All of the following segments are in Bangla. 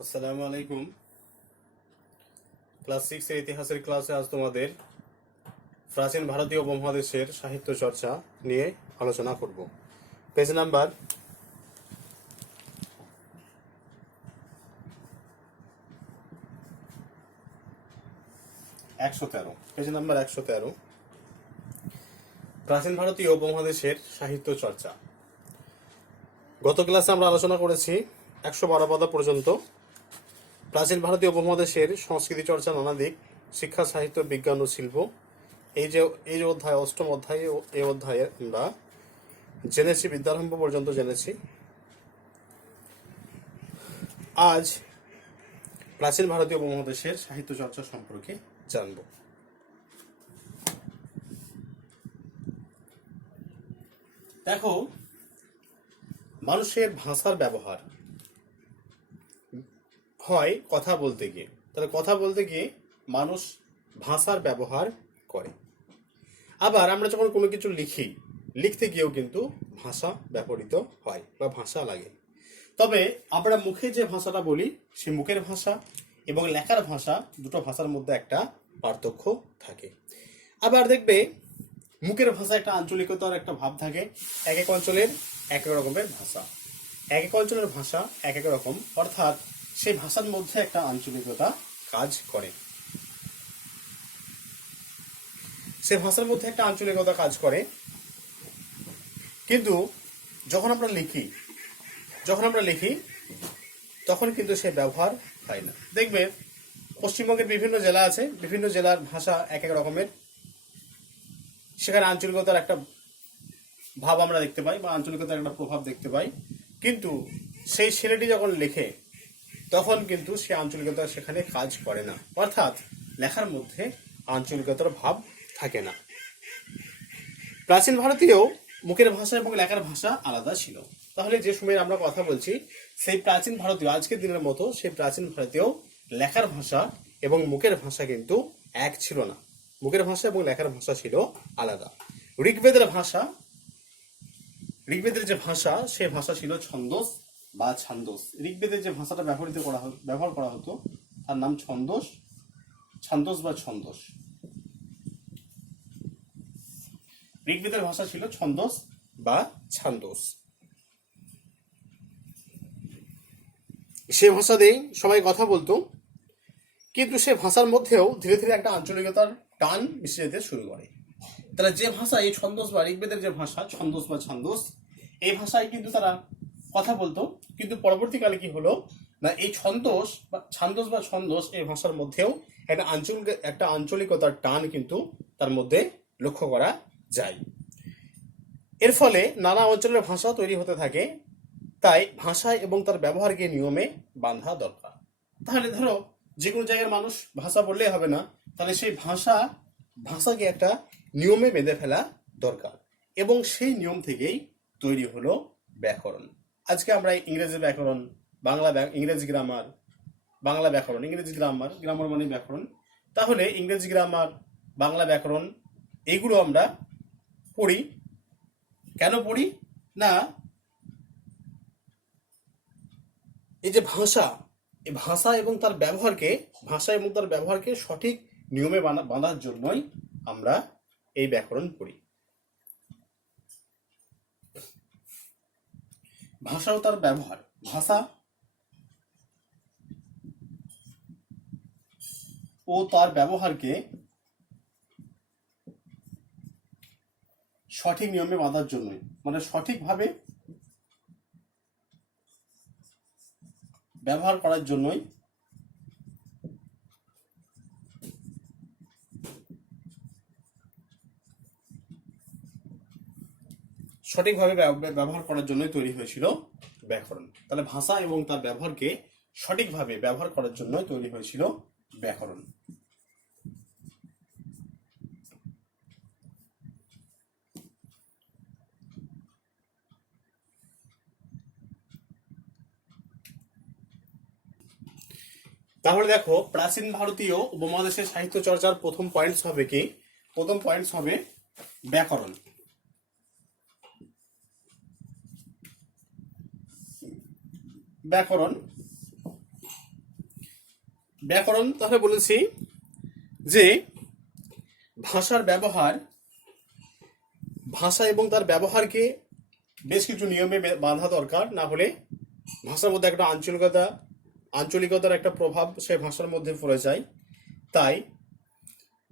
আসসালামু আলাইকুম। ক্লাস 6 এর ইতিহাসের ক্লাসে আজ তোমাদের প্রাচীন ভারতীয় উপমহাদেশের সাহিত্য চর্চা নিয়ে আলোচনা করব। Page number 113। পেজ নাম্বার 113, প্রাচীন ভারতীয় উপমহাদেশের সাহিত্য চর্চা। গত ক্লাসে আমরা আলোচনা করেছি 112 পাতা পর্যন্ত প্রাচীন ভারতীয় উপমহাদেশের সংস্কৃতি চর্চা, নানা দিক, শিক্ষা, সাহিত্য, বিজ্ঞান ও শিল্প। এই যে অধ্যায়, অষ্টম অধ্যায়ে, এই অধ্যায়ে আমরা জেনেছি, বিদ্যারম্ভ পর্যন্ত জেনেছি। আজ প্রাচীন ভারতীয় উপমহাদেশের সাহিত্য চর্চা সম্পর্কে জানব। দেখো, মানুষের ভাষার ব্যবহার হয় কথা বলতে গিয়ে। তাহলে কথা বলতে গিয়ে মানুষ ভাষার ব্যবহার করে। আবার আমরা যখন কোনো কিছু লিখতে গিয়েও কিন্তু ভাষা ব্যবহৃত হয় বা ভাষা লাগে। তবে আমরা মুখে যে ভাষাটা বলি, সে মুখের ভাষা এবং লেখার ভাষা, দুটো ভাষার মধ্যে একটা পার্থক্য থাকে। আবার দেখবে, মুখের ভাষা একটা আঞ্চলিকতার একটা ভাব থাকে। এক এক অঞ্চলের এক এক রকমের ভাষা, এক এক অঞ্চলের ভাষা এক এক রকম, অর্থাৎ সেই ভাষার মধ্যে একটা আঞ্চলিকতা কাজ করে। সে ভাষার মধ্যে একটা আঞ্চলিকতা কাজ করে। কিন্তু যখন আমরা লিখি তখন কিন্তু সে ব্যবহার হয় না। দেখবে, পশ্চিমবঙ্গের বিভিন্ন জেলা আছে, বিভিন্ন জেলার ভাষা এক এক রকমের। সেখানে আঞ্চলিকতার একটা ভাব আমরা দেখতে পাই বা আঞ্চলিকতার একটা প্রভাব দেখতে পাই। কিন্তু সেই ছেলেটি যখন লেখে তখন কিন্তু সে আঞ্চলিকতা সেখানে কাজ করে না, অর্থাৎ লেখার মধ্যে আঞ্চলিকতার ভাব থাকে না। প্রাচীন ভারতীয় মুখের ভাষা এবং লেখার ভাষা আলাদা ছিল। তাহলে যে সময় আমরা কথা বলছি, সেই প্রাচীন ভারতীয়, আজকের দিনের মতো সেই প্রাচীন ভারতীয় লেখার ভাষা এবং মুখের ভাষা কিন্তু এক ছিল না। মুখের ভাষা এবং লেখার ভাষা ছিল আলাদা। ঋগ্বেদের যে ভাষা, সে ভাষা ছিল ছন্দস বা ছান্দস। ঋগ্বেদের যে ভাষাটা ব্যবহার করা হতো তার নাম ছান্দস বা ছন্দস। ঋগ্বেদের ভাষা ছিল ছন্দস বা ছান্দস। সে ভাষা দিয়েই সবাই কথা বলতো, কিন্তু সে ভাষার মধ্যেও ধীরে ধীরে একটা আঞ্চলিকতার টান মিশে যেতে শুরু করে। তাহলে যে ভাষা, এই ছন্দস বা ঋগ্বেদের যে ভাষা ছন্দস বা ছান্দস, এই ভাষায় কিন্তু তারা কথা বলতো। কিন্তু পরবর্তীকালে কি হলো না, এই ছান্দস বা ছন্দস এই ভাষার মধ্যেও একটা আঞ্চলিকতার টান কিন্তু তার মধ্যে লক্ষ্য করা যায়। এর ফলে নানা অঞ্চলের ভাষা তৈরি হতে থাকে। তাই ভাষা এবং তার ব্যবহারকে নিয়মে বাঁধা দরকার। তাহলে ধরো, যে কোনো জায়গার মানুষ ভাষা বললেই হবে না, তাহলে সেই ভাষাকে একটা নিয়মে বেঁধে ফেলা দরকার। এবং সেই নিয়ম থেকেই তৈরি হলো ব্যাকরণ। আজকে আমরা ইংরেজি ব্যাকরণ, ইংরেজি গ্রামার, বাংলা ব্যাকরণ, গ্রামার মানে ব্যাকরণ। তাহলে ইংরেজি গ্রামার, বাংলা ব্যাকরণ, এইগুলো আমরা পড়ি। কেন পড়ি না, এই যে এই ভাষা এবং তার ব্যবহারকে সঠিক নিয়মে বাঁধার জন্যই আমরা এই ব্যাকরণ পড়ি। ভাষা ও তার ব্যবহার, ভাষা ও তার ব্যবহারকে সঠিক নিয়মে বাঁধার জন্যই, মানে সঠিকভাবে ব্যবহার করার জন্যই তৈরি হয়েছিল ব্যাকরণ। তাহলে ভাষা এবং তার ব্যবহারকে সঠিকভাবে ব্যবহার করার জন্য তৈরি হয়েছিল ব্যাকরণ। তাহলে দেখো, প্রাচীন ভারতীয় উপমহাদেশের সাহিত্য চর্চার প্রথম পয়েন্টস হবে কি? প্রথম পয়েন্টস হবে ব্যাকরণ। ব্যাকরণ ব্যাকরণ তাহলে বলেছি যে ভাষার ব্যবহার, ভাষা এবং তার ব্যবহারকে বেশ কিছু নিয়মে বাঁধা দরকার, না হলে ভাষার মধ্যে একটা আঞ্চলিকতার একটা প্রভাব সেই ভাষার মধ্যে পড়ে যায়। তাই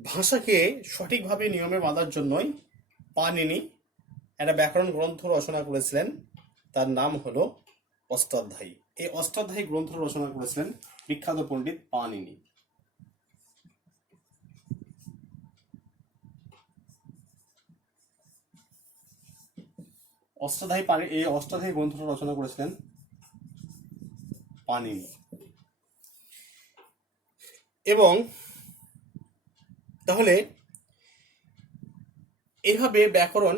ভাষাকে সঠিকভাবে নিয়মে বাঁধার জন্যই পাণিনি একটা ব্যাকরণ গ্রন্থ রচনা করেছিলেন, তার নাম হলো অষ্টাধ্যায়ী। এই অষ্টাধ্যায়ী গ্রন্থ রচনা করেছিলেন বিখ্যাত পণ্ডিত পাণিনি। এই অষ্টাধ্যায়ী গ্রন্থটা রচনা করেছিলেন পাণিনি। এবং তাহলে এইভাবে ব্যাকরণ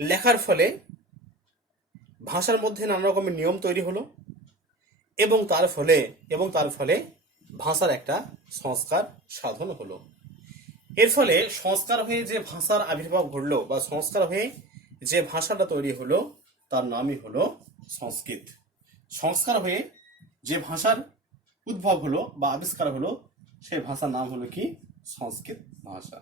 লেখার ফলে ভাষার মধ্যে নানা রকমের নিয়ম তৈরি হলো, এবং তার ফলে ভাষার একটা সংস্কার সাধন হলো। এর ফলে সংস্কার হয়ে যে ভাষার আবির্ভাব ঘটলো বা সংস্কার হয়ে যে ভাষাটা তৈরি হলো তার নামই হলো সংস্কৃত। সংস্কার হয়ে যে ভাষার উদ্ভব হলো বা আবিষ্কার হলো সেই ভাষার নাম হলো কি? সংস্কৃত ভাষা।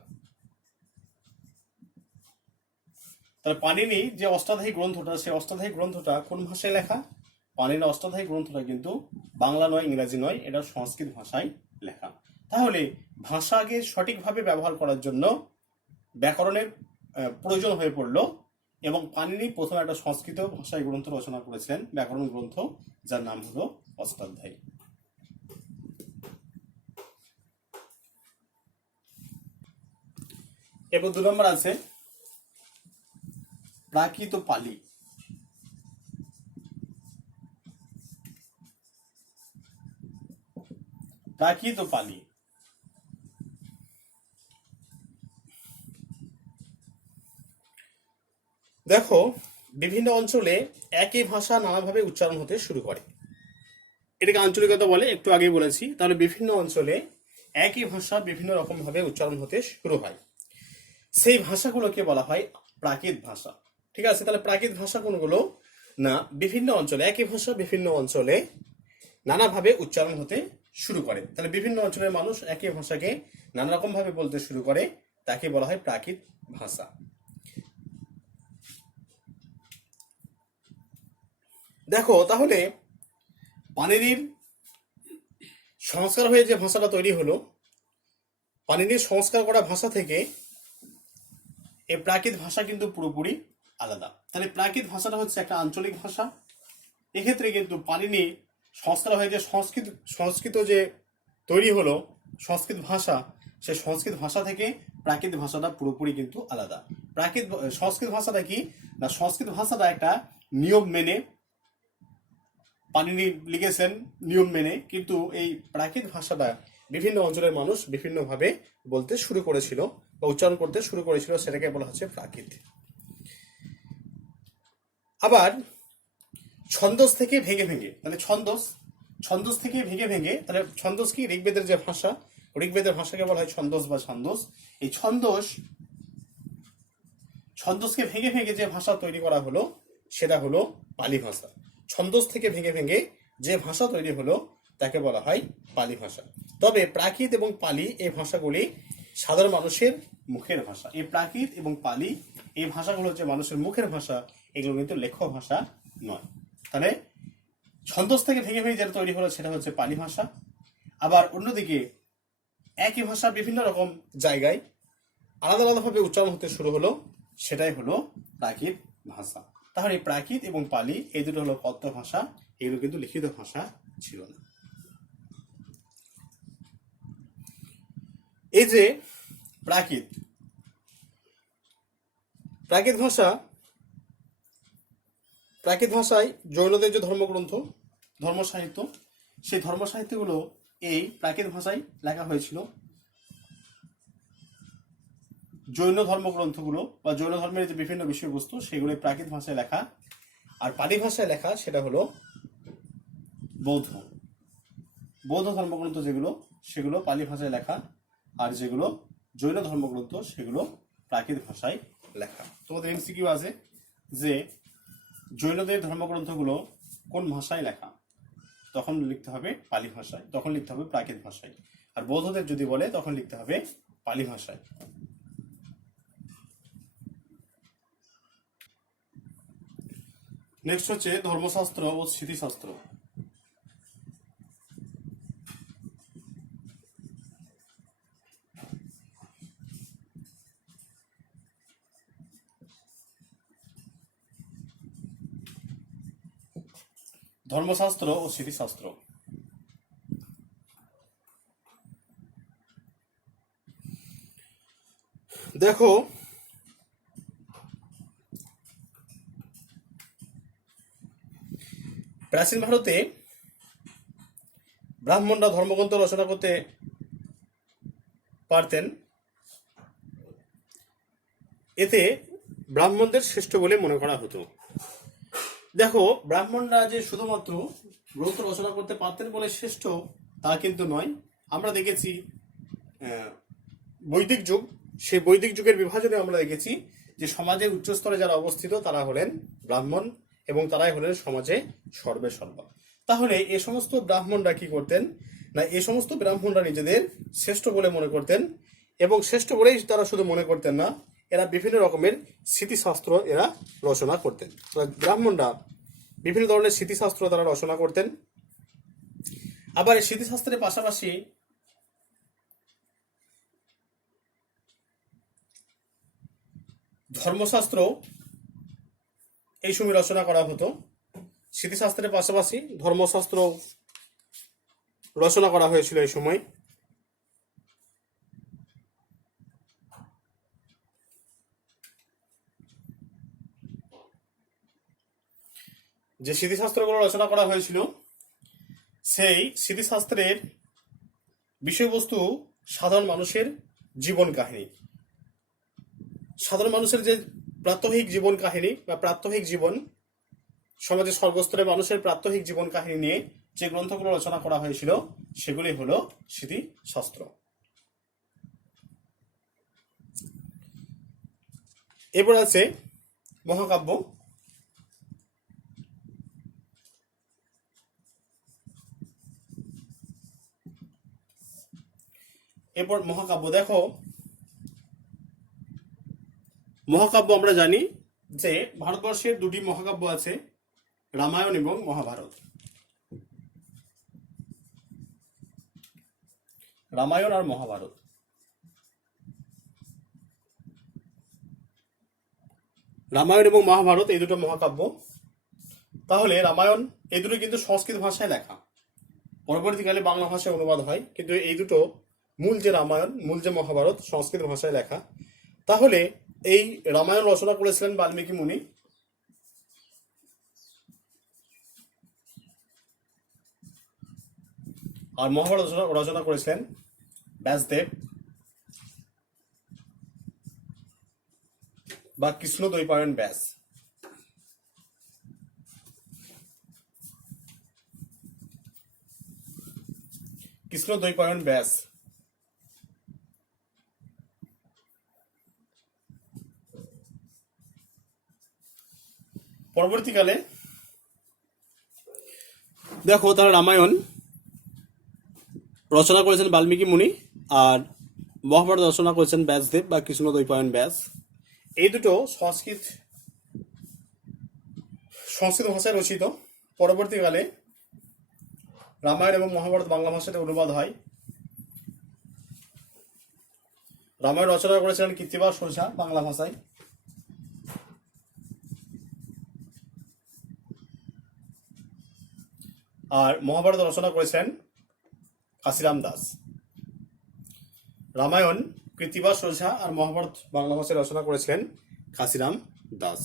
তাহলে পাণিনি যে অষ্টাধ্যায়ী গ্রন্থটা, সেই অষ্টাধ্যায়ী গ্রন্থটা কোন ভাষায় লেখা? পাণিনি অষ্টাধ্যায়ী গ্রন্থটা কিন্তু বাংলা নয়, ইংরেজি নয়, এটা সংস্কৃত ভাষায় লেখা। তাহলে ভাষাকে সঠিকভাবে ব্যবহার করার জন্য ব্যাকরণের প্রয়োজন হয়ে পড়লো, এবং পাণিনি প্রথমে একটা সংস্কৃত ভাষায় গ্রন্থ রচনা করেছিলেন, ব্যাকরণ গ্রন্থ, যার নাম হলো অষ্টাধ্যায়ী। এরপর 2 নম্বর আছে প্রাকৃত পালি। প্রাকৃত পালি দেখো, বিভিন্ন অঞ্চলে একই ভাষা নানাভাবে উচ্চারণ হতে শুরু করে, এটাকে আঞ্চলিকতা বলে, একটু আগেই বলেছি। তাহলে বিভিন্ন অঞ্চলে একই ভাষা বিভিন্ন রকম ভাবে উচ্চারণ হতে শুরু হয়, সেই ভাষাগুলোকে বলা হয় প্রাকৃত ভাষা। ঠিক আছে, তাহলে প্রাকৃত ভাষা কোনগুলো? না, বিভিন্ন অঞ্চলে একই ভাষা বিভিন্ন অঞ্চলে নানাভাবে উচ্চারণ হতে শুরু করে। তাহলে বিভিন্ন অঞ্চলের মানুষ একই ভাষাকে নানা রকম ভাবে বলতে শুরু করে, তাকে বলা হয় প্রাকৃত ভাষা। দেখো, তাহলে পাণিনির সংস্কার হয়ে যে ভাষাটা তৈরি হলো, পাণিনির সংস্কার করা ভাষা থেকে এই প্রাকৃত ভাষা কিন্তু পুরোপুরি আলাদা। তাহলে প্রাকৃত ভাষাটা হচ্ছে একটা আঞ্চলিক ভাষা। এক্ষেত্রে কিন্তু পাণিনি সংস্কার হয়ে যে সংস্কৃত যে তৈরি হলো সংস্কৃত ভাষা, সেই সংস্কৃত ভাষা থেকে প্রাকৃত ভাষাটা পুরোপুরি কিন্তু আলাদা। সংস্কৃত ভাষাটা কি না, সংস্কৃত ভাষাটা একটা নিয়ম মেনে পাণিনি লিখেছেন, নিয়ম মেনে, কিন্তু এই প্রাকৃত ভাষাটা বিভিন্ন অঞ্চলের মানুষ বিভিন্নভাবে বলতে শুরু করেছিল বা উচ্চারণ করতে শুরু করেছিল, সেটাকে বলা হচ্ছে প্রাকৃত। আবার ছন্দস থেকে ভেঙে ভেঙে, তাহলে ছন্দস থেকে ভেঙে ভেঙে, তাহলে ছন্দস কি? ঋগ্বেদের যে ভাষা, ঋগ্বেদের ভাষাকে বলা হয় ছন্দস বা ছান্দস। এই ছন্দসকে ভেঙে ভেঙে যে ভাষা তৈরি করা হলো সেটা হলো পালি ভাষা। ছন্দস থেকে ভেঙে ভেঙে যে ভাষা তৈরি হলো তাকে বলা হয় পালি ভাষা। তবে প্রাকৃত এবং পালি এই ভাষাগুলি সাধারণ মানুষের মুখের ভাষা। এই প্রাকৃত এবং পালি এই ভাষাগুলো হচ্ছে মানুষের মুখের ভাষা, এগুলো কিন্তু লেখ্য ভাষা নয়। তাহলে ছন্দস থেকে ভেঙে ভেঙে যেটা তৈরি হলো সেটা হচ্ছে পালি ভাষা। আবার অন্যদিকে একই ভাষা বিভিন্ন রকম জায়গায় আলাদা আলাদাভাবে উচ্চারণ হতে শুরু হলো, সেটাই হলো প্রাকৃত ভাষা। তাহলে প্রাকৃত এবং পালি এই দুটো হলো কথ্য ভাষা, এগুলো কিন্তু লিখিত ভাষা ছিল না। এই যে প্রাকৃত ভাষায় জৈনদের যে ধর্মগ্রন্থ, ধর্ম সাহিত্য, সেই ধর্ম সাহিত্যগুলো এই প্রাকৃত ভাষায় লেখা হয়েছিল। জৈন ধর্মগ্রন্থগুলো বা জৈন ধর্মের যে বিভিন্ন বিষয়বস্তু সেগুলো প্রাকৃত ভাষায় লেখা, আর পালি ভাষায় লেখা সেটা হলো বৌদ্ধ ধর্মগ্রন্থ যেগুলো, সেগুলো পালি ভাষায় লেখা, আর যেগুলো জৈন ধর্মগ্রন্থ সেগুলো প্রাকৃত ভাষায় লেখা। তোমাদের এমসিকিউ আছে যে জৈনদের ধর্মগ্রন্থগুলো কোন ভাষায় লেখা? তখন লিখতে হবে পালি ভাষায়, তখন লিখতে হবে প্রাকৃত ভাষায়। আর বৌদ্ধদের যদি বলে তখন লিখতে হবে পালি ভাষায়। নেক্সট হচ্ছে ধর্মশাস্ত্র ও স্মৃতিশাস্ত্র। ধর্মশাস্ত্র ও স্মৃতিশাস্ত্র। দেখো, প্রাচীন ভারতে ব্রাহ্মণরা ধর্মগ্রন্থ রচনা করতে পারতেন, এতে ব্রাহ্মণদের শ্রেষ্ঠ বলে মনে করা হতো। দেখো, ব্রাহ্মণরা যে শুধুমাত্র গ্রন্থ রচনা করতে পারতেন বলে শ্রেষ্ঠ তা কিন্তু নয়। আমরা দেখেছি বৈদিক যুগ, সেই বৈদিক যুগের বিভাজনে আমরা দেখেছি যে সমাজের উচ্চস্তরে যারা অবস্থিত তারা হলেন ব্রাহ্মণ এবং তারাই হলেন সমাজে সর্বে সর্বা। তাহলে এ সমস্ত ব্রাহ্মণরা কি করতেন না, এ সমস্ত ব্রাহ্মণরা নিজেদের শ্রেষ্ঠ বলে মনে করতেন, এবং শ্রেষ্ঠ বলেই তারা শুধু মনে করতেন না, এরা বিভিন্ন রকমের স্মৃতিশাস্ত্র এরা রচনা করতেন। ব্রাহ্মণরা বিভিন্ন ধরনের স্মৃতিশাস্ত্র তারা রচনা করতেন। আবার এই স্মৃতিশাস্ত্রের পাশাপাশি ধর্মশাস্ত্র এই সময় রচনা করা হতো। স্মৃতিশাস্ত্রের পাশাপাশি ধর্মশাস্ত্র রচনা করা হয়েছিল এই সময়। যে স্মৃতিশাস্ত্রগুলো রচনা করা হয়েছিল সেই স্মৃতিশাস্ত্রের বিষয়বস্তু সাধারণ মানুষের জীবন কাহিনী, সাধারণ মানুষের যে প্রাত্যহিক জীবন কাহিনী বা প্রাত্যহিক জীবন, সমাজের সর্বস্তরের মানুষের প্রাত্যহিক জীবন কাহিনী নিয়ে যে গ্রন্থগুলো রচনা করা হয়েছিল সেগুলি হলো স্মৃতিশাস্ত্র। এরপর আছে মহাকাব্য। এরপর মহাকাব্য। দেখো, মহাকাব্য আমরা জানি যে ভারতবর্ষের দুটি মহাকাব্য আছে, রামায়ণ এবং মহাভারত। রামায়ণ আর মহাভারত। রামায়ণ এবং মহাভারত এই দুটো মহাকাব্য। তাহলে রামায়ণ এই দুটো কিন্তু সংস্কৃত ভাষায় লেখা, পরবর্তীকালে বাংলা ভাষায় অনুবাদ হয়, কিন্তু এই দুটো মূল যে রামায়ণ, মূল যে মহাভারত সংস্কৃত ভাষায় লেখা। তাহলে এই রামায়ণ রচনা করেছিলেন বাল্মীকি মুনি, আর মহাভারত রচনা করেছিলেন ব্যাসদেব বা কৃষ্ণ দ্বৈপায়ন ব্যাস। কৃষ্ণ দ্বৈপায়ন ব্যাস। পরবর্তীকালে দেখো, তারা রামায়ণ রচনা করেছেন বাল্মীকি মুনি আর মহাভারত রচনা করেছেন ব্যাসদেব বা কৃষ্ণ দ্বৈপায়ন ব্যাস। এই দুটো সংস্কৃত ভাষায় রচিত। পরবর্তীকালে রামায়ণ এবং মহাভারত বাংলা ভাষাতে অনুবাদ হয়। রামায়ণ রচনা করেছিলেন কৃত্তিবাস ওঝা বাংলা ভাষায়, আর মহাভারত রচনা করেছেন কাশিরাম দাস। রামায়ণ কৃত্তিবাস ওঝা আর মহাভারত বাংলা ভাষায় রচনা করেছিলেন কাশিরাম দাস।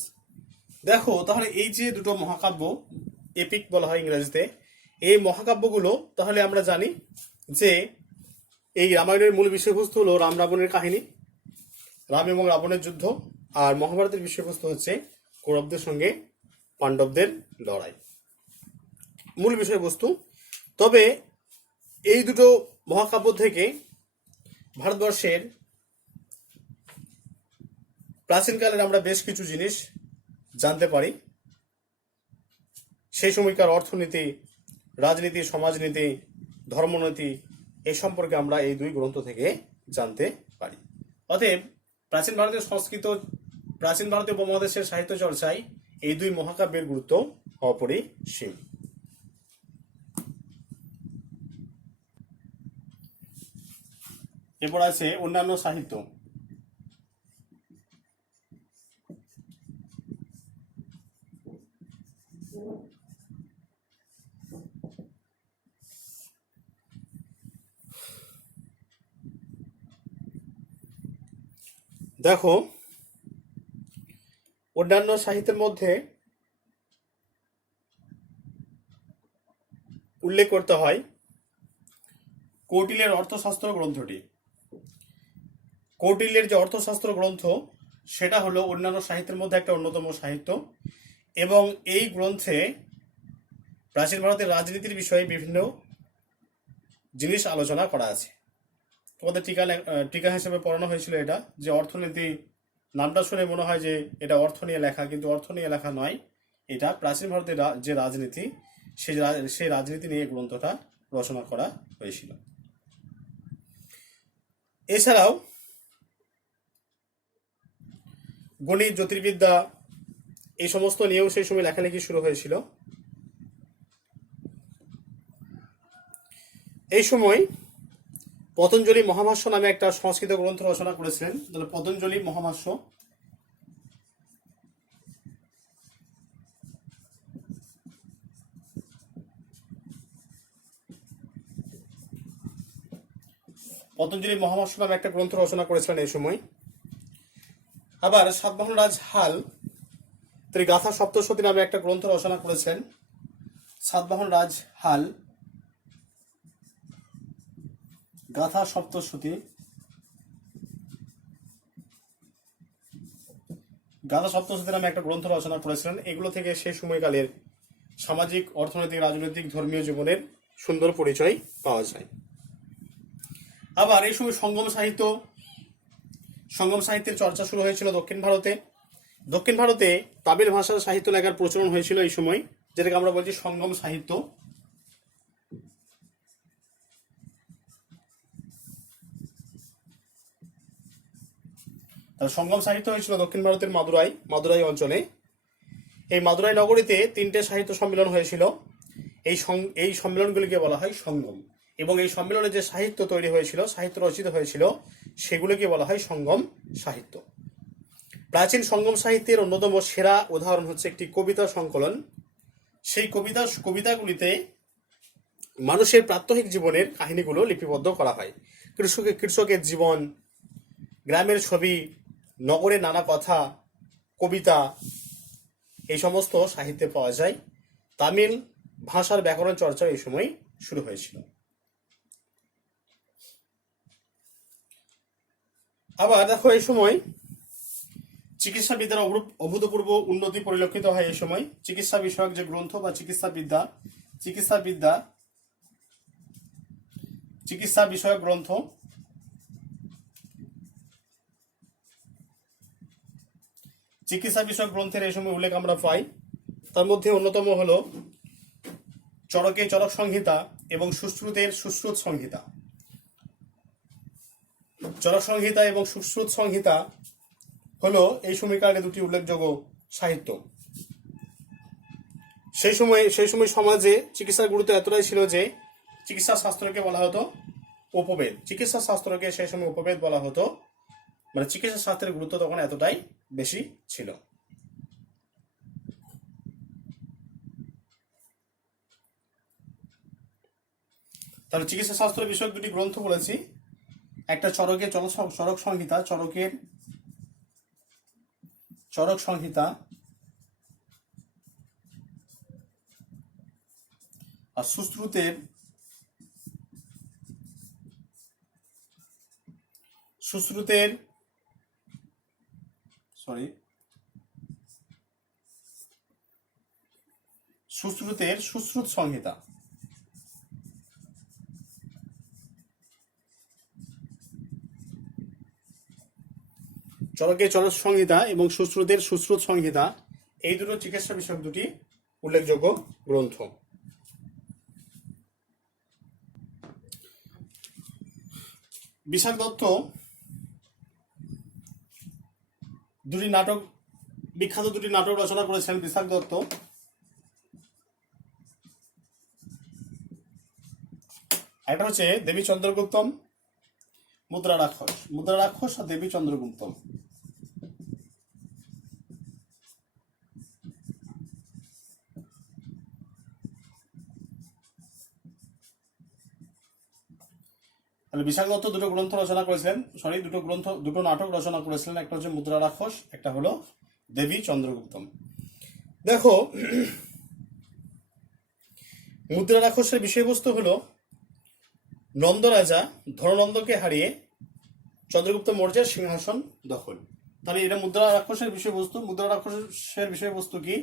দেখো, তাহলে এই যে দুটো মহাকাব্য, এপিক বলা হয় ইংরেজিতে, এই মহাকাব্যগুলো তাহলে আমরা জানি যে এই রামায়ণের মূল বিষয়বস্তু হলো রাম রাবণের কাহিনী, রাম এবং রাবণের যুদ্ধ, আর মহাভারতের বিষয়বস্তু হচ্ছে কৌরবদের সঙ্গে পাণ্ডবদের লড়াই, মূল বিষয়বস্তু। তবে এই দুটো মহাকাব্য থেকে ভারতবর্ষের প্রাচীনকালের আমরা বেশ কিছু জিনিস জানতে পারি। সেই সময়কার অর্থনীতি, রাজনীতি, সমাজনীতি, ধর্মনীতি এই সম্পর্কে আমরা এই দুই গ্রন্থ থেকে জানতে পারি। অতএব প্রাচীন ভারতীয় সংস্কৃত, প্রাচীন ভারতীয় উপমহাদেশের সাহিত্য চর্চায় এই দুই মহাকাব্যের গুরুত্ব অপরিসীম। এরপর আছে অন্যান্য সাহিত্য। দেখো, অন্যান্য সাহিত্যের মধ্যে উল্লেখ করতে হয় কৌটিল্যের অর্থশাস্ত্র গ্রন্থটি। কৌটিল্যের যে অর্থশাস্ত্র গ্রন্থ সেটা হলো অন্যান্য সাহিত্যের মধ্যে একটা অন্যতম সাহিত্য, এবং এই গ্রন্থে প্রাচীন ভারতের রাজনীতির বিষয়ে বিভিন্ন জিনিস আলোচনা করা আছে। তোমাদের টিকা হিসেবে পড়ানো হয়েছিল এটা, যে অর্থনীতি নামটা শুনে মনে হয় যে এটা অর্থ নিয়ে লেখা, কিন্তু অর্থ নিয়ে লেখা নয়। এটা প্রাচীন ভারতের যে রাজনীতি, সেই রাজনীতি নিয়ে গ্রন্থটা রচনা করা হয়েছিল। এছাড়াও গণিত, জ্যোতির্বিদ্যা এই সমস্ত নিয়েও সেই সময় লেখালেখি শুরু হয়েছিল। এই সময় পতঞ্জলি মহাভাষ্য নামে একটা সংস্কৃত গ্রন্থ রচনা করেছিলেন। তাহলে পতঞ্জলি মহাভাষ্য, পতঞ্জলি মহাভাষ্য নামে একটা গ্রন্থ রচনা করেছিলেন এই সময়। আবার সাতবাহন রাজ হাল তিনি গাথা সপ্তশতী নামে একটা গ্রন্থ রচনা করেছেন। সাতবাহন রাজ হাল গাথা সপ্তশতী, গাথা সপ্তশতী নামে একটা গ্রন্থ রচনা করেছিলেন। এগুলো থেকে সেই সময়কালের সামাজিক, অর্থনৈতিক, রাজনৈতিক, ধর্মীয় জীবনের সুন্দর পরিচয় পাওয়া যায়। আবার এই সময় সঙ্গম সাহিত্যের চর্চা শুরু হয়েছিল দক্ষিণ ভারতে। দক্ষিণ ভারতে তামিল ভাষার সাহিত্য লেখার প্রচলন হয়েছিল এই সময়, যেটাকে আমরা বলছি সঙ্গম সাহিত্য। সঙ্গম সাহিত্য হয়েছিল দক্ষিণ ভারতের মাদুরাই অঞ্চলে। এই মাদুরাই নগরীতে 3টে সাহিত্য সম্মেলন হয়েছিল। এই সম্মেলনগুলিকে বলা হয় সঙ্গম, এবং এই সম্মেলনে যে সাহিত্য তৈরি হয়েছিল, সাহিত্য রচিত হয়েছিল, সেগুলিকে বলা হয় সঙ্গম সাহিত্য। প্রাচীন সঙ্গম সাহিত্যের অন্যতম সেরা উদাহরণ হচ্ছে একটি কবিতা সংকলন। সেই কবিতাগুলিতে মানুষের প্রাত্যহিক জীবনের কাহিনীগুলো লিপিবদ্ধ করা হয়। কৃষকের জীবন, গ্রামের ছবি, নগরের নানা কথা, কবিতা, এই সমস্ত সাহিত্যে পাওয়া যায়। তামিল ভাষার ব্যাকরণ চর্চা এই সময় শুরু হয়েছিল। আবার দেখো, এই সময় চিকিৎসাবিদ্যার অভূতপূর্ব উন্নতি পরিলক্ষিত হয়। এই সময় চিকিৎসা বিষয়ক যে গ্রন্থ বা চিকিৎসা বিষয়ক গ্রন্থ, চিকিৎসা বিষয়ক গ্রন্থের এই সময় উল্লেখ আমরা পাই। তার মধ্যে অন্যতম হল চরকের চরক সংহিতা এবং সুশ্রুতের সুশ্রুত সংহিতা। চরক সংহিতা এবং সুশ্রুত সংহিতা হলো এই সময়কালে দুটি উল্লেখযোগ্য সাহিত্য। সেই সময় সমাজে চিকিৎসার গুরুত্ব এতটাই ছিল যে চিকিৎসা শাস্ত্রকে বলা হতো উপবেদ। চিকিৎসা শাস্ত্রকে সেই সময় উপবেদ বলা হতো, মানে চিকিৎসা শাস্ত্রের গুরুত্ব তখন এতটাই বেশি ছিল। তাহলে চিকিৎসা শাস্ত্র বিষয়ক দুটি গ্রন্থ বলেছি, একটা চরকের চরক সংহিতা, চরক সংহিতা, আর সুশ্রুতের সুশ্রুত সংহিতা। চরকের চরক সংহিতা এবং সুশ্রুতের সুশ্রুত সংহিতা, এই দুটো চিকিৎসা বিষয়ক দুটি উল্লেখযোগ্য গ্রন্থ। বিশাখ দত্ত দুটি নাটক, বিখ্যাত দুটি নাটক রচনা করেছেন বিশাখ দত্ত। একটা হচ্ছে দেবী চন্দ্রগুপ্তম, মুদ্রা রাক্ষস, মুদ্রা রাক্ষস আর দেবী চন্দ্রগুপ্তম। তাহলে বিশাখ দত্ত দুটো গ্রন্থ রচনা করেছিলেন, দুটো নাটক রচনা করেছিলেন। একটা হচ্ছে মুদ্রা রাক্ষস, একটা হলো দেবী চন্দ্রগুপ্তম। দেখো, মুদ্রা রাক্ষসের বিষয়বস্তু হলো নন্দ রাজা ধননন্দকে হারিয়ে চন্দ্রগুপ্ত মৌর্যের সিংহাসন দখল। তাহলে এটা মুদ্রা রাক্ষসের বিষয়বস্তু। মুদ্রা রাক্ষসের বিষয়বস্তু কি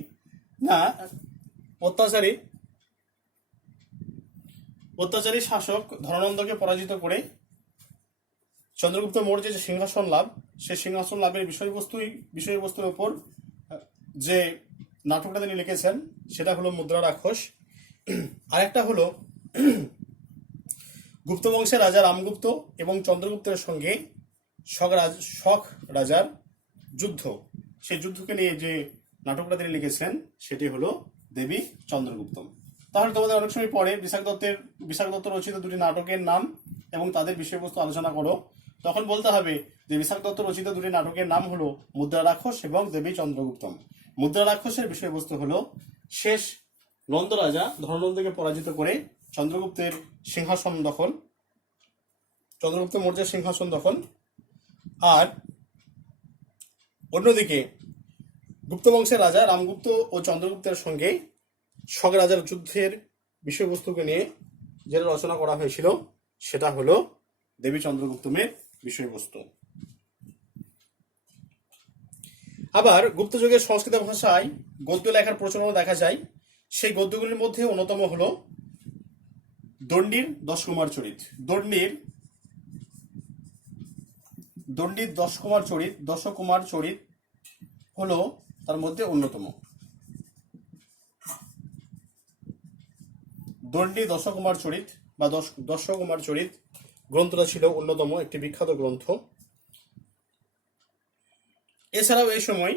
না, অত্যাচারী শাসক ধননন্দকে পরাজিত করে চন্দ্রগুপ্ত মৌর্যের যে সিংহাসন লাভ, সেই সিংহাসন লাভের বিষয়বস্তুর উপর যে নাটকটা তিনি লিখেছেন সেটা হলো মুদ্রা রাক্ষস। আরেকটা হলো গুপ্ত বংশের রাজা রামগুপ্ত এবং চন্দ্রগুপ্তের সঙ্গে শক রাজার যুদ্ধ, সেই যুদ্ধকে নিয়ে যে নাটকটা তিনি লিখেছিলেন সেটি হলো দেবী চন্দ্রগুপ্তম। তাহলে তোমাদের অনেক সময় পরে বিশাখ দত্ত রচিত দুটি নাটকের নাম এবং তাদের বিষয়বস্তু আলোচনা করো, তখন বলতে হবে যে বিশাখ দত্ত রচিত দুটি নাটকের নাম হলো মুদ্রা রাক্ষস এবং দেবী চন্দ্রগুপ্তম। মুদ্রা রাক্ষসের বিষয়বস্তু হলো শেষ নন্দ রাজা ধননন্দকে পরাজিত করে চন্দ্রগুপ্ত মৌর্যের সিংহাসন দখল। আর অন্যদিকে গুপ্ত বংশের রাজা রামগুপ্ত ও চন্দ্রগুপ্তের সঙ্গে শক রাজার যুদ্ধের বিষয়বস্তুকে নিয়ে যেটা রচনা করা হয়েছিল সেটা হলো দেবী চন্দ্রগুপ্তমের বিষয়বস্তু। আবার গুপ্ত যুগের সংস্কৃত ভাষায় গদ্য লেখার প্রচলন দেখা যায়। সেই গদ্যগুলির মধ্যে অন্যতম হলো দণ্ডির দশকুমার চরিত। দণ্ডির দশকুমার চরিত হলো তার মধ্যে অন্যতম। দণ্ডী দশকুমার চরিত বা দশকুমার চরিত গ্রন্থটা ছিল অন্যতম একটি বিখ্যাত গ্রন্থ। এছাড়াও এই সময়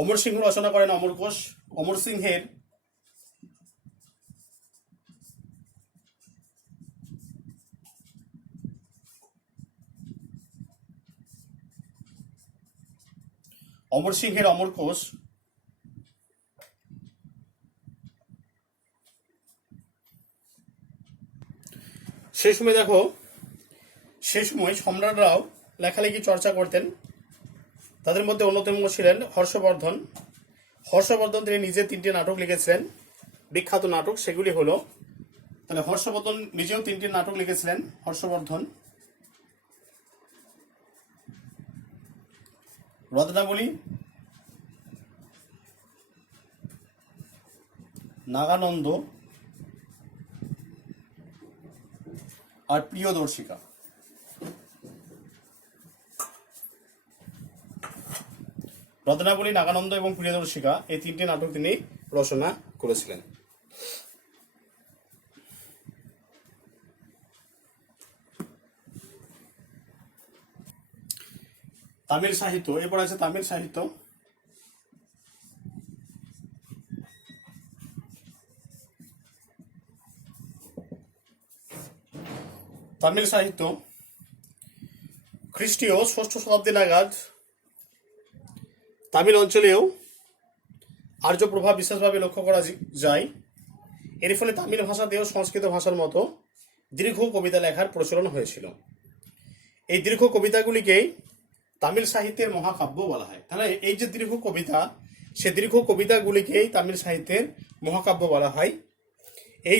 অমর সিংহ রচনা করেন অমরকোষ। অমর সিংহের অমরকোষ সেই সময় দেখো, সেই সময় সম্রাটরাও লেখালেখি চর্চা করতেন। তাদের মধ্যে অন্যতম ছিলেন হর্ষবর্ধন। তিনি নিজে 3টি নাটক লিখেছিলেন, বিখ্যাত নাটক। সেগুলি হলো, তাহলে হর্ষবর্ধন নিজেও 3টি নাটক লিখেছিলেন। হর্ষবর্ধন রত্নাবলী, নাগানন্দ আর প্রিয়দর্শিকা। রত্নাবলী, নাগানন্দ এবং প্রিয়দর্শিকা এই 3টি নাটক তিনি রচনা করেছিলেন। তামিল সাহিত্য, এরপর আছে তামিল সাহিত্য। তামিল সাহিত্য খ্রিস্টীয় 6ষ্ঠ শতাব্দী নাগাদ তামিল অঞ্চলেও আর্য প্রভাব বিশেষভাবে লক্ষ্য করা যায়। এর ফলে তামিল ভাষাতেও সংস্কৃত ভাষার মতো দীর্ঘ কবিতা লেখার প্রচলন হয়েছিল। এই দীর্ঘ কবিতাগুলিকেই তামিল সাহিত্যের মহাকাব্য বলা হয়। তাহলে এই যে দীর্ঘ কবিতা, সে দীর্ঘ কবিতাগুলিকেই তামিল সাহিত্যের মহাকাব্য বলা হয়। এই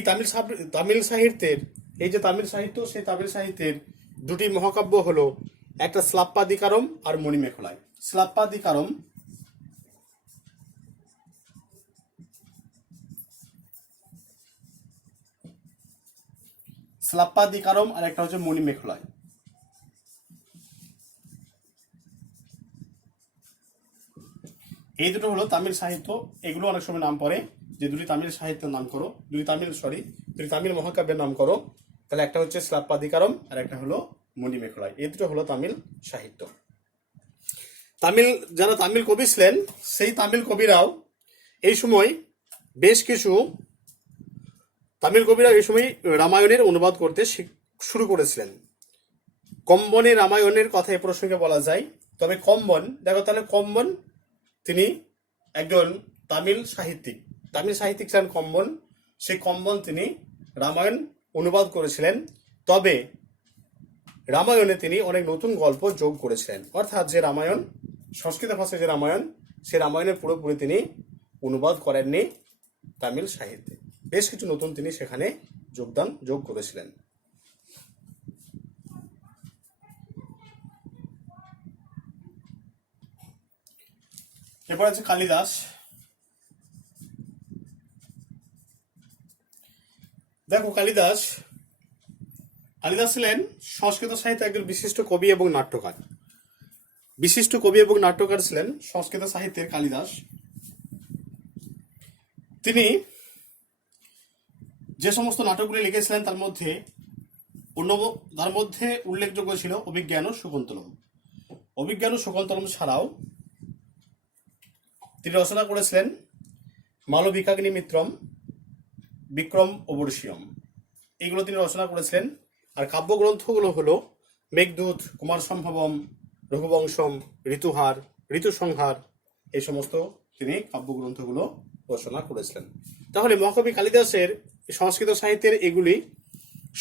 তামিল সাহিত্যের এই যে তামিল সাহিত্য, সেই তামিল সাহিত্যের দুটি মহাকাব্য হলো একটা স্লাপ্পাদিকারম আর মণিমেখলায়। স্লাপ্পাদিকারম আর একটা হচ্ছে মণিমেখলায়। এই দুটো হলো তামিল সাহিত্য। এগুলো অনেক সময় নাম পড়ে যে দুটি তামিল সাহিত্যের নাম করো, দুটি তামিল মহাকাব্যের নাম করো। তাহলে একটা হচ্ছে শ্লাপ্পাদিকারম আর একটা হলো মণিমেখলাই, এই দুটো হলো তামিল সাহিত্য। যারা তামিল কবি ছিলেন সেই তামিল কবিরাও এই সময় বেশ কিছু রামায়ণের অনুবাদ করতে শুরু করেছিলেন। কম্বনে রামায়ণের কথা এ প্রসঙ্গে বলা যায়। তবে কম্বন দেখো, তাহলে কম্বন তিনি একজন তামিল সাহিত্যিক ছিলেন কম্বন। সেই কম্বন তিনি রামায়ণ অনুবাদ করেছিলেন। তবে রামায়ণে তিনি অনেক নতুন গল্প যোগ করেছিলেন, অর্থাৎ যে রামায়ণ সংস্কৃত ভাষায় যে রামায়ণ, সেই রামায়ণের পুরোপুরি তিনি অনুবাদ করেননি তামিল সাহিত্যে। বেশ কিছু নতুন তিনি সেখানে যোগ করেছিলেন। এরপর আছে কালিদাস। দেখো, কালিদাস ছিলেন সংস্কৃত সাহিত্যে একজন বিশিষ্ট কবি এবং নাট্যকার ছিলেন সংস্কৃত সাহিত্যের কালিদাস। তিনি যে সমস্ত নাটকগুলি লিখেছিলেন তার মধ্যে উল্লেখযোগ্য ছিল অভিজ্ঞান ও শকুন্তলম ছাড়াও তিনি রচনা করেছিলেন মালবিকাগ্নি মিত্রম, বিক্রম ওবর্ষিয়ম, এইগুলো তিনি রচনা করেছিলেন। আর কাব্যগ্রন্থগুলো হলো মেঘদূত, কুমার সম্ভবম, রঘুবংশম, ঋতুহার, ঋতুসংহার, এই সমস্ত তিনি কাব্যগ্রন্থগুলো রচনা করেছিলেন। তাহলে মহাকবি কালিদাসের সংস্কৃত সাহিত্যের এগুলি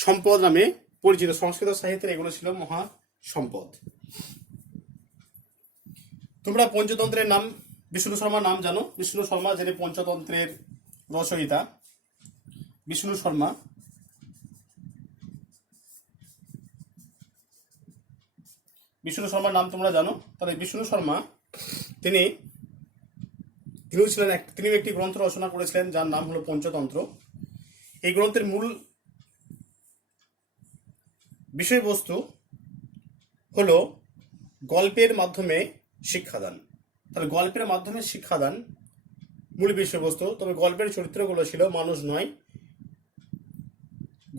সম্পদ নামে পরিচিত। সংস্কৃত সাহিত্যের এগুলো ছিল মহা সম্পদ। তোমরা পঞ্চতন্ত্রের নাম, বিষ্ণু শর্মার নাম জানো। বিষ্ণু শর্মা যিনি পঞ্চতন্ত্রের রচয়িতা, বিষ্ণু শর্মার নাম তোমরা জানো। তাহলে বিষ্ণু শর্মা তিনি একটি গ্রন্থ রচনা করেছিলেন যার নাম হলো পঞ্চতন্ত্র। এই গ্রন্থের মূল বিষয়বস্তু হলো গল্পের মাধ্যমে শিক্ষাদান। তাহলে গল্পের মাধ্যমে শিক্ষাদান মূল বিষয়বস্তু। তবে গল্পের চরিত্রগুলো ছিল মানুষ নয়।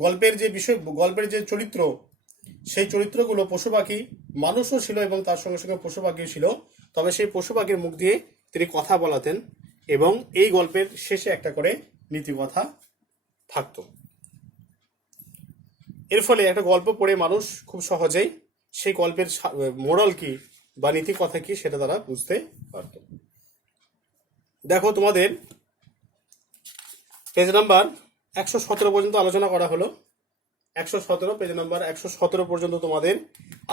গল্পের যে চরিত্র, সেই চরিত্রগুলো পশু পাখি, মানুষও ছিল এবং তার সঙ্গে সঙ্গে পশু পাখিও ছিল। তবে সেই পশু পাখির মুখ দিয়ে তিনি কথা বলাতেন এবং এই গল্পের শেষে একটা করে নীতি কথা থাকতো। এর ফলে একটা গল্প পড়ে মানুষ খুব সহজেই সেই গল্পের মোরাল কি বা নীতি কথা কি সেটা তারা বুঝতে পারত। দেখো, তোমাদের পেজ নাম্বার 117 পর্যন্ত আলোচনা করা হলো। 117, পেজ নাম্বার 117 পর্যন্ত তোমাদের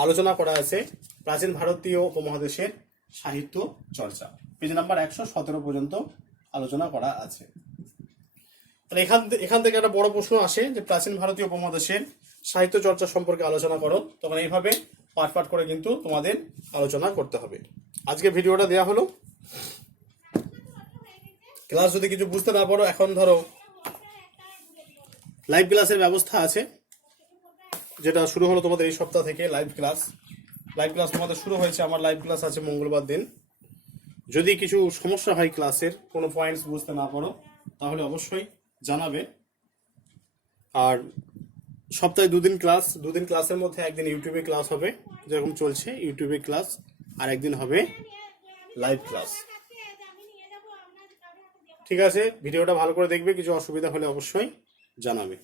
আলোচনা করা আছে প্রাচীন ভারতীয় উপমহাদেশের সাহিত্য চর্চা। পেজ নাম্বার 117 পর্যন্ত আলোচনা করা আছে। তাহলে এখান থেকে একটা বড় প্রশ্ন আসে যে প্রাচীন ভারতীয় উপমহাদেশের সাহিত্য চর্চা সম্পর্কে আলোচনা করো। তখন এইভাবে পাঠ করে কিন্তু তোমাদের আলোচনা করতে হবে। আজকে ভিডিওটা দেওয়া হলো। ক্লাস যদি কিছু বুঝতে না পারো, এখন ধরো লাইভ ক্লাসের ব্যবস্থা আছে, যেটা শুরু হলো তোমাদের এই সপ্তাহ থেকে। লাইভ ক্লাস তোমাদের শুরু হয়েছে। আমার লাইভ ক্লাস আছে মঙ্গলবার দিন। যদি কিছু সমস্যা হয়, ক্লাসের কোনো পয়েন্টস বুঝতে না পারো, তাহলে অবশ্যই জানাবে। আর সপ্তাহে 2 দিন ক্লাস, 2 দিন ক্লাসের মধ্যে একদিন ইউটিউবে ক্লাস হবে, যেরকম চলছে ইউটিউবে ক্লাস, আর একদিন হবে লাইভ ক্লাস। ঠিক আছে, ভিডিওটা ভালো করে দেখবে। কিছু অসুবিধা হলে অবশ্যই জানাবে।